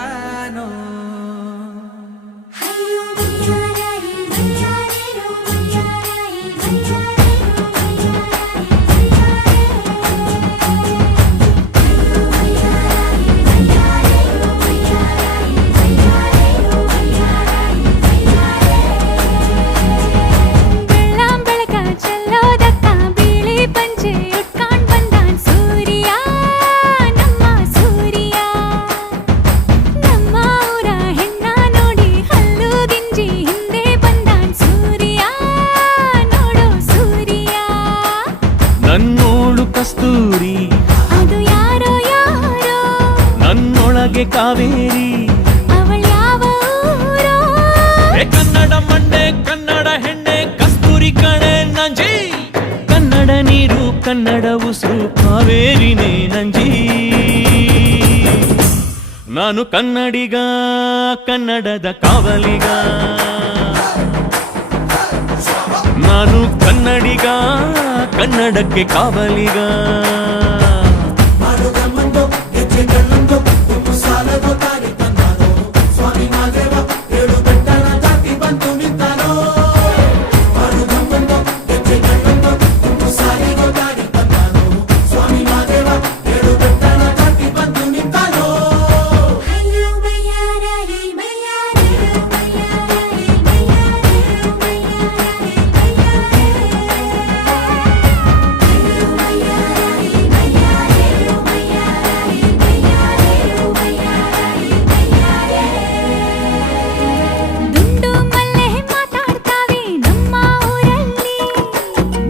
ತಾನೋ ನನ್ನೋಳು ಕಸ್ತೂರಿ ಅದು ಯಾರೋ ಯಾರೋ ನನ್ನೊಳಗೆ ಕಾವೇರಿ ಅವಳ್ಯಾವ ಊರೋ ಕನ್ನಡ ಮಂಡೆ ಕನ್ನಡ ಹೆಣ್ಣೆ ಕಸ್ತೂರಿ ಕಣೆ ನಂಜಿ ಕನ್ನಡ ನೀರು ಕನ್ನಡ ಉಸಿರು ಕಾವೇರಿನೇ ನಂಜಿ ನಾನು ಕನ್ನಡಿಗ ಕನ್ನಡದ ಕಾವಲಿಗ ನಾನು ಕನ್ನಡಿಗ ಕನ್ನಡಕ್ಕೆ ಕಾವಲಿಗ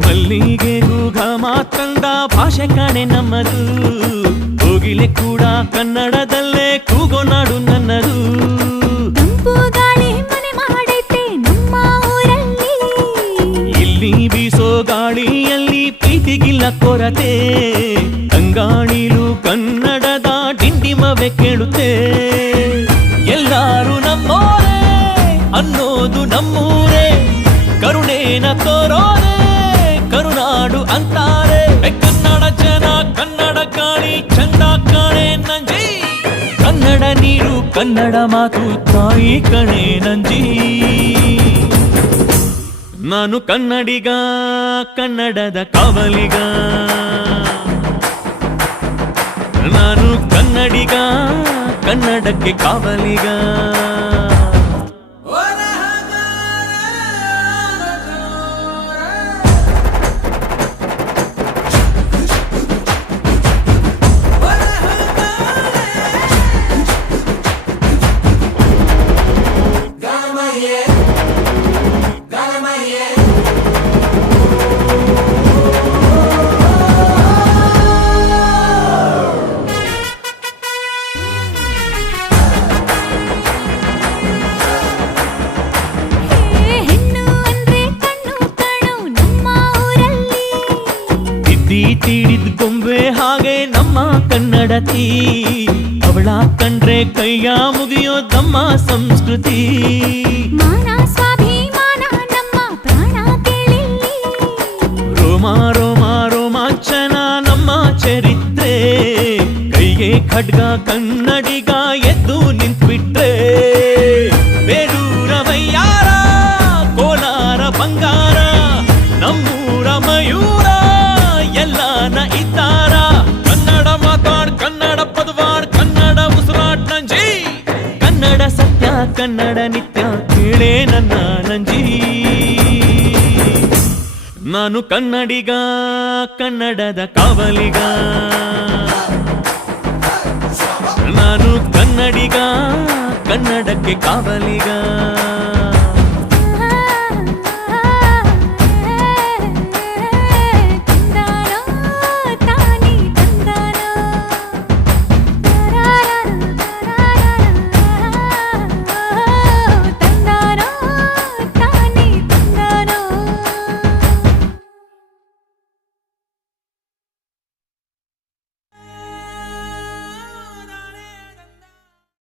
ಮಲ್ಲಿಗೆ ಗೂಘ ಮಾತಂದ ಭಾಷೆ ಕಾಣೆ ನಮ್ಮದು ಕೋಗಿಲೆ ಕೂಡ ಕನ್ನಡದಲ್ಲೇ ಕೂಗೋ ನಾಡು ನನ್ನದು ತಂಪು ಗಾಳಿ ಮನೆ ಮಾಡೈತೆ ನಮ್ಮ ಊರಲ್ಲಿ ಇಲ್ಲಿ ಬೀಸೋ ಗಾಳಿಯಲ್ಲಿ ಪ್ರೀತಿಗಿಲ್ಲ ಕೊರತೆ ತಂಗಾಣಿಲು ಕನ್ನಡದ ಡಿಂಡಿಮವೆ ಕೇಳುತ್ತೆ ಎಲ್ಲಾರು ನಮ್ಮೋರೇ ಅನ್ನೋದು ನಮ್ಮೂರೇ ಕರುಣೇನ ತೋರೋರೆ ಕರುನಾಡು ಅಂತಾರೆ ಕನ್ನಡ ಜನ ಕನ್ನಡ ಗಾಳಿ ಚಂದ ಕಾಣೆ ನಂಜಿ ಕನ್ನಡ ನೀರು ಕನ್ನಡ ಮಾತು ತಾಯಿ ಕಣೆ ನಂಜಿ ನಾನು ಕನ್ನಡಿಗ ಕನ್ನಡದ ಕಾವಲಿಗ ನಾನು ಕನ್ನಡಿಗ ಕನ್ನಡಕ್ಕೆ ಕಾವಲಿಗ ತೀಡಿದ ಗೊಂಬೆ ಹಾಗೆ ನಮ್ಮ ಕನ್ನಡತಿ ಅವಳ ಕಂಡ್ರೆ ಕೈಯ ಮುಗಿಯೋದಮ್ಮ ಸಂಸ್ಕೃತಿ ಮಾನ ಸ್ವಾಭಿಮಾನ ನಮ್ಮ ಪ್ರಾಣ ಕೇಳಿಲ್ಲಿ ರೋಮ ರೋಮ ರೋಮಾಂಚನ ನಮ್ಮ ಚರಿತ್ರೆ ಕೈಗೆ ಖಡ್ಗ ಕನ್ನಡಿಗ ಎದ್ದು ನಿಂತ್ಬಿಟ್ರೆ ಬೇಲೂರ ವಯ್ಯಾರ ಕೋಲಾರ ಬಂಗಾರ ನಮ್ಮೂರ ಮಯೂರ ಎಲ್ಲಾನ ಇದ್ದಾರ ಕನ್ನಡ ಮಾತಾಡ್ ಕನ್ನಡ ಪದವಾಡ್ ಕನ್ನಡ ಉಸಿರಾಡ್ ನಂಜಿ ಕನ್ನಡ ಸತ್ಯ ಕನ್ನಡ ನಿತ್ಯ ಕೇಳೇ ನನ್ನ ನಂಜಿ ನಾನು ಕನ್ನಡಿಗ ಕನ್ನಡದ ಕಾವಲಿಗ ನಾನು ಕನ್ನಡಿಗ ಕನ್ನಡಕ್ಕೆ ಕಾವಲಿಗ